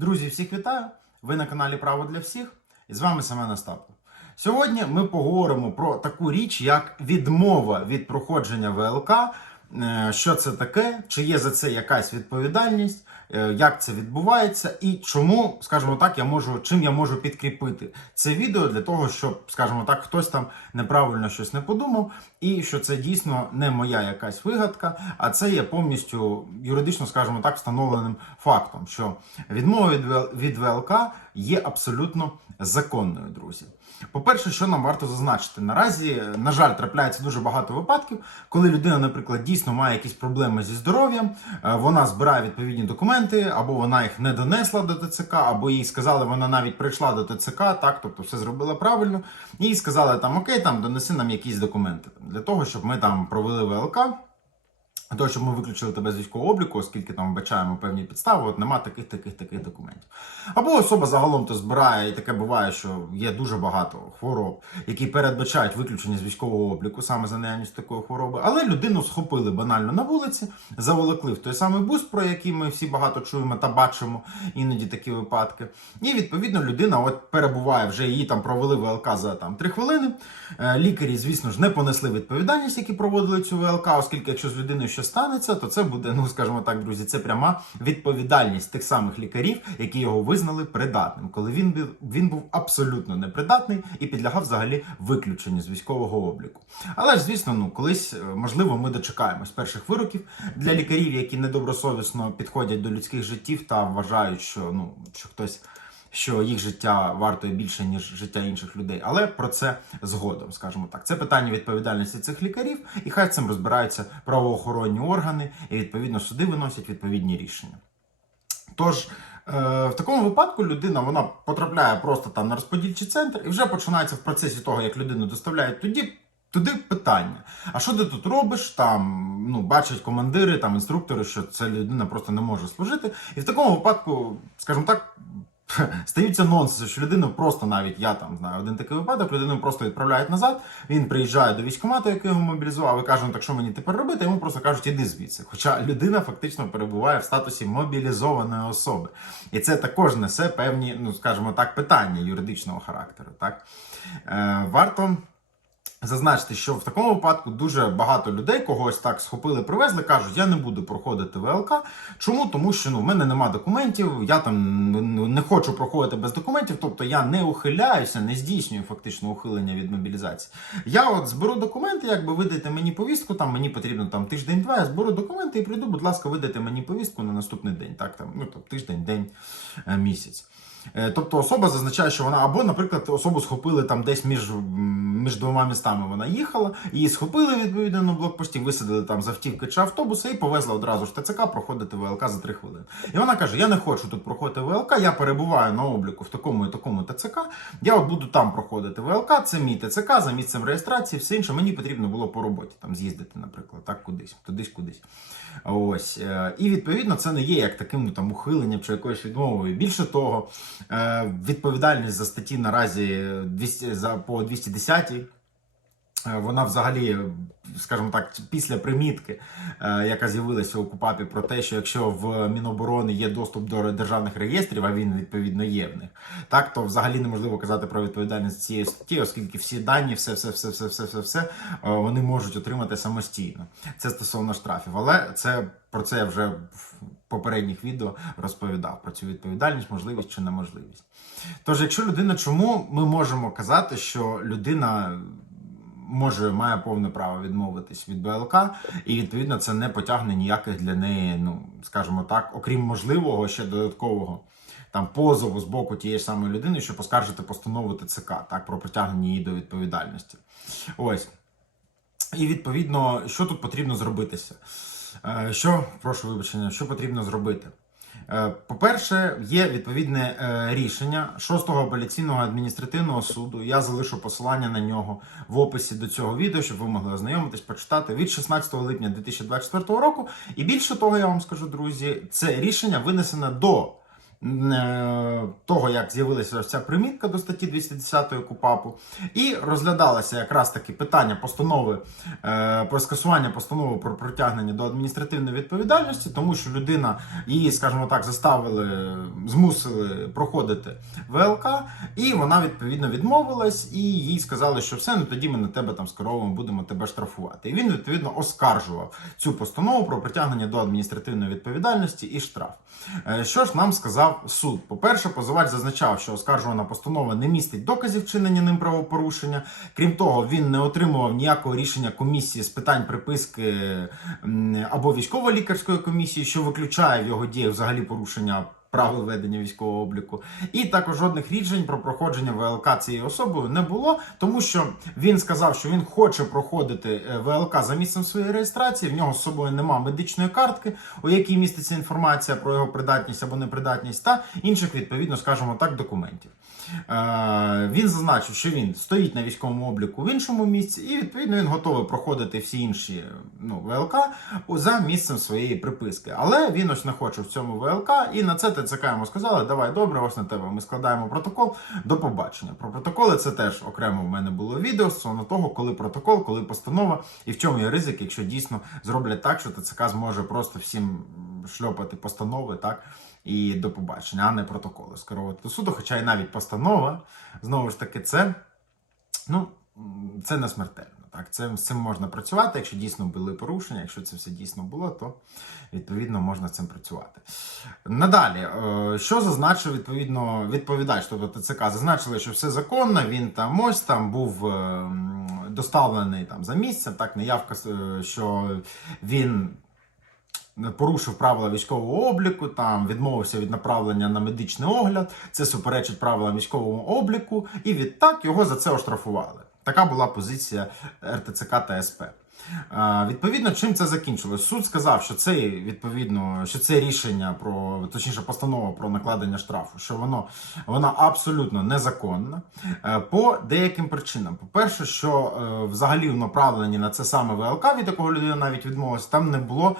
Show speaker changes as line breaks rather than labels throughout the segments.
Друзі, всіх вітаю! Ви на каналі Право для всіх і з вами Семен Остапов. Сьогодні ми поговоримо про таку річ, як відмова від проходження ВЛК. Е, Що це таке, чи є за це якась відповідальність, е, як це відбувається, і чому, скажімо так, я можу чим я можу підкріпити це відео для того, щоб, скажімо так, хтось там неправильно щось не подумав, і що це дійсно не моя якась вигадка, а це є повністю юридично, скажімо так, встановленим фактом, що відмова від ВЛ- від ВЛК є абсолютно законною, друзі. По-перше, що нам варто зазначити, наразі, на жаль, трапляється дуже багато випадків, коли людина, наприклад, дійсно має якісь проблеми зі здоров'ям, е, вона збирає відповідні документи, або вона їх не донесла до ТЦК, або їй сказали, вона навіть прийшла до ТЦК, так, тобто все зробила правильно, і сказали там окей, там донеси нам якісь документи для того, щоб ми там провели ВЛК. Того, щоб ми виключили тебе з військового обліку, оскільки там вбачаємо певні підстави, от нема таких, таких, таких документів. Або особа загалом то збирає, і таке буває, що є дуже багато хвороб, які передбачають виключення з військового обліку саме за наявність такої хвороби. Але людину схопили банально на вулиці, заволокли в той самий бус, про який ми всі багато чуємо та бачимо іноді такі випадки. І відповідно людина от перебуває вже її там провели ВЛК за там 3 хвилини. Е, Лікарі, звісно ж, не понесли відповідальність, які проводили цю ВЛК, оскільки якщо з людиною щось станеться, то це буде, ну скажімо так, друзі, це пряма відповідальність тих самих лікарів, які його визнали придатним, коли він був він був абсолютно непридатний і підлягав взагалі виключенню з військового обліку. Але ж, звісно, ну колись е, можливо ми дочекаємось перших вироків для лікарів, які недобросовісно підходять до людських життів та вважають, що ну що хтось що їх життя вартує більше, ніж життя інших людей. Але про це згодом, скажімо так. Це питання відповідальності цих лікарів, і хай цим розбираються правоохоронні органи, і відповідно суди виносять відповідні рішення. Тож. е, В такому випадку людина вона потрапляє просто там на розподільчий центр і вже починається в процесі того, як людину доставляють тоді. Туди питання: а що ти тут робиш? Там ну бачать командири, там інструктори, що ця людина просто не може служити. І в такому випадку, скажімо так, стаються нонсенси, що людину просто навіть я там знаю один такий випадок, людину просто відправляють назад. Він приїжджає до військкомату, який його мобілізував, і каже, ну так що мені тепер робити? Йому просто кажуть, іди звідси. Хоча людина фактично перебуває в статусі мобілізованої особи. І це також несе певні, ну скажімо так, питання юридичного характеру. Так е, варто. Зазначити, що в такому випадку дуже багато людей когось так схопили, привезли, кажуть, я не буду проходити ВЛК. Чому? Тому що ну, в мене нема документів, я там не хочу проходити без документів, тобто я не ухиляюся, не здійснюю фактично ухилення від мобілізації. Я от зберу документи, якби видайте мені повістку, там мені потрібно там тиждень-два, я зберу документи і прийду, будь ласка, видайте мені повістку на наступний день, так там, ну тобто тиждень, день, е, місяць. Е, Тобто особа зазначає, що вона або, наприклад, особу схопили там десь між, між двома містами. Вона їхала, її схопили відповідно на блокпості, висадили там з автівки чи автобуса і повезли одразу ж ТЦК проходити ВЛК за 3 хвилини. І вона каже: Я не хочу тут проходити ВЛК, я перебуваю на обліку в такому і такому ТЦК. Я от буду там проходити ВЛК, це мій ТЦК за місцем реєстрації, все інше. Мені потрібно було по роботі там з'їздити, наприклад, так кудись, тудись, кудись. Ось е, і відповідно це не є як таким там ухиленням чи якоюсь відмовою. Більше того, відповідальність за статті наразі 200, за по 210 е, вона взагалі, скажімо так, після примітки, е, яка з'явилася у КУПАПі про те, що якщо в Міноборони є доступ до державних реєстрів, а він відповідно є в них, так то взагалі неможливо казати про відповідальність цієї статті, оскільки всі дані, все, все, все, все, все, все, все е, вони можуть отримати самостійно. Це стосовно штрафів, але це про це я вже попередніх відео розповідав про цю відповідальність, можливість чи неможливість. Тож, якщо людина, чому ми можемо казати, що людина може має повне право відмовитись від БЛК, і відповідно це не потягне ніяких для неї, ну скажімо так, окрім можливого ще додаткового. Там позову з боку тієї ж самої людини, щоб поскаржити постанову ТЦК так про притягнення її до відповідальності. Ось. І відповідно, що тут потрібно зробитися? Е, Що, прошу вибачення, що потрібно зробити? Е, По-перше, є відповідне е, рішення 6-го апеляційного адміністративного суду. Я залишу посилання на нього в описі до цього відео, щоб ви могли ознайомитись, почитати від 16 липня 2024 року. І більше того, я вам скажу, друзі, це рішення винесено до того, як з'явилася ця примітка до статті 210 КУПАПу, і розглядалося якраз таки питання постанови е, про скасування постанови про притягнення до адміністративної відповідальності, тому що людина її, скажімо так, заставили, змусили проходити ВЛК, і вона відповідно відмовилась, і їй сказали, що все, ну тоді ми на тебе там скеровуємо, будемо тебе штрафувати. І він відповідно оскаржував цю постанову про притягнення до адміністративної відповідальності і штраф. Е, Що ж нам сказав суд? По-перше, позивач зазначав, що оскаржувана постанова не містить доказів вчинення ним правопорушення. Крім того, він не отримував ніякого рішення комісії з питань приписки або військово-лікарської комісії, що виключає в його діях взагалі порушення. Правил ведення військового обліку, і також жодних рішень про проходження ВЛК цією особою не було, тому що він сказав, що він хоче проходити е, ВЛК за місцем своєї реєстрації. В нього з собою немає медичної картки, у якій міститься інформація про його придатність або непридатність, та інших, відповідно, скажімо так, документів. Е, Він зазначив, що він стоїть на військовому обліку в іншому місці, і відповідно він готовий проходити всі інші ну, ВЛК за місцем своєї приписки. Але він ось не хоче в цьому ВЛК, і на це ТЦК йому сказали: давай добре, ось на тебе. Ми складаємо протокол. До побачення. Про протоколи це теж окремо в мене було відео стосовно того, коли протокол, коли постанова, і в чому є ризик, якщо дійсно зроблять так, що ТЦК зможе просто всім шльопати постанови, так. І до побачення, а не протоколи скеровувати до суду. Хоча і навіть постанова, знову ж таки, це ну, це не смертельно. Так, це з цим можна працювати. Якщо дійсно були порушення, якщо це все дійсно було, то відповідно можна з цим працювати. Надалі, е, що зазначив відповідно відповідач, тобто ТЦК, зазначили, що все законно. Він там ось там був е, доставлений там за місцем. Так, неявка, е, що він порушив правила військового обліку, там відмовився від направлення на медичний огляд. Це суперечить правилам військового обліку, і відтак його за це оштрафували. Така була позиція РТЦК та СП. Е, Відповідно, чим це закінчилось? Суд сказав, що це відповідно, що це рішення про точніше постанова про накладення штрафу, що воно вона абсолютно незаконна е, по деяким причинам. По-перше, що е, взагалі в направленні на це саме ВЛК, від якого людина навіть відмовилася, там не було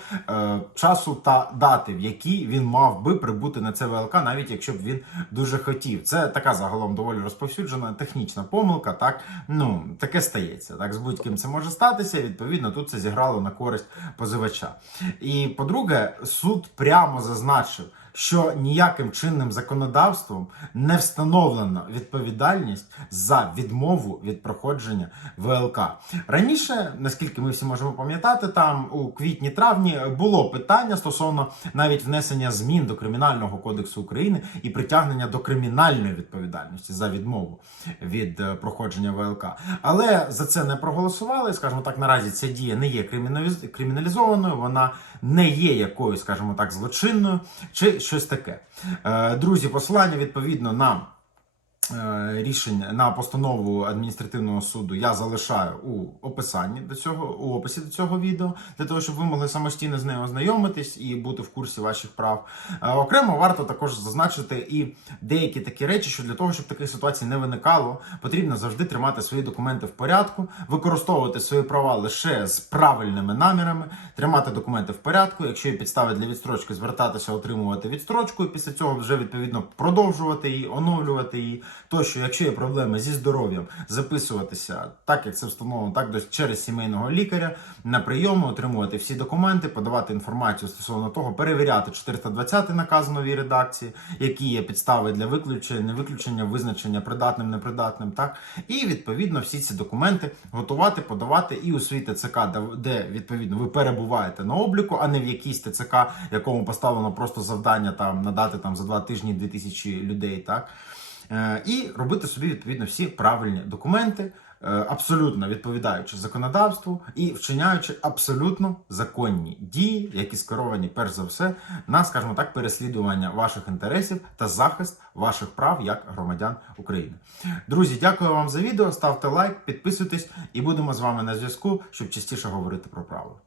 часу та дати, в якій він мав би прибути на це ВЛК, навіть якщо б він дуже хотів. Це така загалом доволі розповсюджена технічна помилка. Так ну таке стається. Так з будь-ким це може статися. Відповідно, тут це зіграло на користь позивача. І по-друге, суд прямо зазначив. Що ніяким чинним законодавством не встановлена відповідальність за відмову від проходження ВЛК. Раніше, наскільки ми всі можемо пам'ятати, там у квітні-травні було питання стосовно навіть внесення змін до Кримінального кодексу України і притягнення до кримінальної відповідальності за відмову від е, проходження ВЛК. Але за це не проголосували. Скажімо так, наразі ця дія не є криміналізованою, вона не є якоюсь, скажімо так, злочинною чи щось таке. Е, Друзі, посилання відповідно на. Е, Рішення на постанову адміністративного суду я залишаю у описанні до цього, у описі до цього відео, для того, щоб ви могли самостійно з нею ознайомитись і бути в курсі ваших прав. Е, Окремо варто також зазначити і деякі такі речі, що для того, щоб таких ситуацій не виникало, потрібно завжди тримати свої документи в порядку, використовувати свої права лише з правильними намірами, тримати документи в порядку. Якщо є підстави для відстрочки, звертатися, отримувати відстрочку, і після цього вже відповідно продовжувати її, оновлювати її. Тощо, якщо є проблеми зі здоров'ям, записуватися так, як це встановлено, так через сімейного лікаря на прийому, отримувати всі документи, подавати інформацію стосовно того, перевіряти 420 наказ новій редакції, які є підстави для виключення, не виключення, визначення придатним, непридатним, так і відповідно всі ці документи готувати, подавати і у свій ТЦК, де відповідно ви перебуваєте на обліку, а не в якійсь ТЦК, якому поставлено просто завдання там надати там за два тижні 2000 людей, так. Е, І робити собі відповідно всі правильні документи, е, абсолютно відповідаючи законодавству і вчиняючи абсолютно законні дії, які скеровані перш за все на, скажімо так, переслідування ваших інтересів та захист ваших прав як громадян України. Друзі, дякую вам за відео. Ставте лайк, підписуйтесь і будемо з вами на зв'язку, щоб частіше говорити про право.